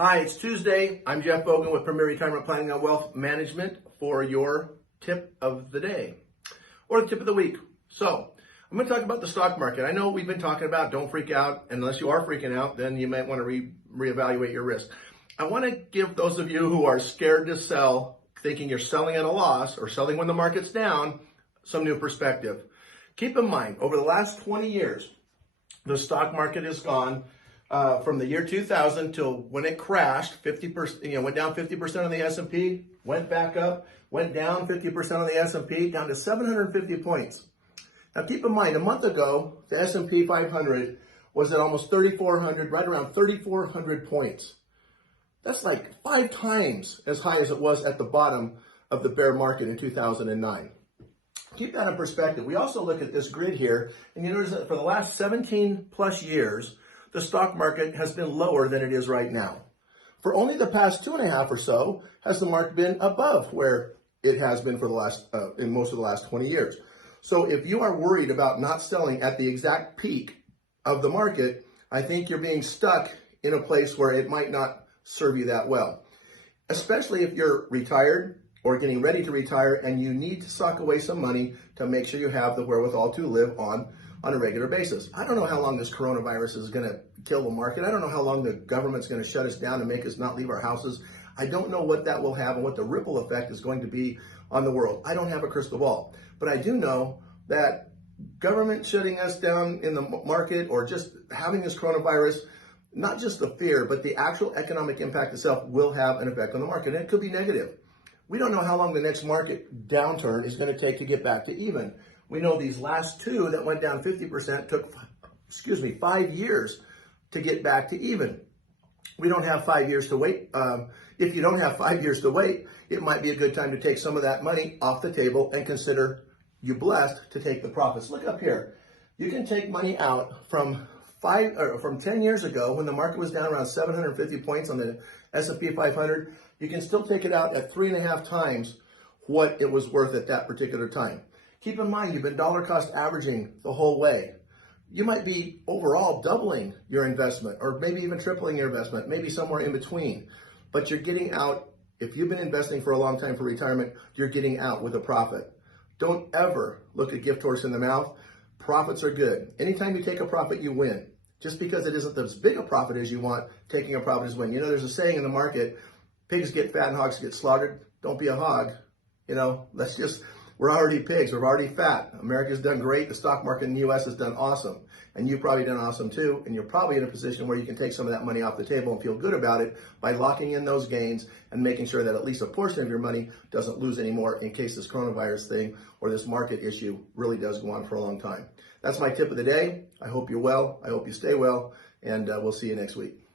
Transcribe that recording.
Hi, it's Tuesday. I'm Jeff Vogan with Premier Retirement Planning and Wealth Management for your tip of the day or the tip of the week. So I'm going to talk about the stock market. I know we've been talking about don't freak out. Unless you are freaking out, then you might want to reevaluate your risk. I want to give those of you who are scared to sell, thinking you're selling at a loss or selling when the market's down, some new perspective. Keep in mind, over the last 20 years, the stock market has gone from the year 2000 till when it crashed, 50%, went down 50% on the S&P, went back up, went down 50% on the S&P, down to 750 points. Now keep in mind, a month ago, the S&P 500 was at almost 3,400, right around 3,400 points. That's like 5 times as high as it was at the bottom of the bear market in 2009. Keep that in perspective. We also look at this grid here, and you notice that for the last 17 plus years, the stock market has been lower than it is right now. For only the past 2.5 or so has the market been above where it has been for the last, in most of the last 20 years. So if you are worried about not selling at the exact peak of the market, I think you're being stuck in a place where it might not serve you that well. Especially if you're retired or getting ready to retire and you need to sock away some money to make sure you have the wherewithal to live on a regular basis. I don't know how long this coronavirus is going to kill the market. I don't know how long the government's going to shut us down and make us not leave our houses. I don't know what that will have and what the ripple effect is going to be on the world. I don't have a crystal ball, but I do know that government shutting us down in the market or just having this coronavirus, not just the fear, but the actual economic impact itself will have an effect on the market, and it could be negative. We don't know how long the next market downturn is going to take to get back to even. We know these last two that went down 50% took, 5 years to get back to even. We don't have 5 years to wait. If you don't have 5 years to wait, it might be a good time to take some of that money off the table and consider you blessed to take the profits. Look up here. You can take money out from 10 years ago when the market was down around 750 points on the S&P 500. You can still take it out at 3.5 times what it was worth at that particular time. Keep in mind, you've been dollar cost averaging the whole way. You might be overall doubling your investment or maybe even tripling your investment, maybe somewhere in between. But you're getting out, if you've been investing for a long time for retirement, you're getting out with a profit. Don't ever look a gift horse in the mouth. Profits are good. Anytime you take a profit, you win. Just because it isn't as big a profit as you want, taking a profit is win. You know, there's a saying in the market, pigs get fat and hogs get slaughtered. Don't be a hog. We're already pigs. We're already fat. America's done great. The stock market in the U.S. has done awesome. And you've probably done awesome too. And you're probably in a position where you can take some of that money off the table and feel good about it by locking in those gains and making sure that at least a portion of your money doesn't lose anymore in case this coronavirus thing or this market issue really does go on for a long time. That's my tip of the day. I hope you're well. I hope you stay well. And we'll see you next week.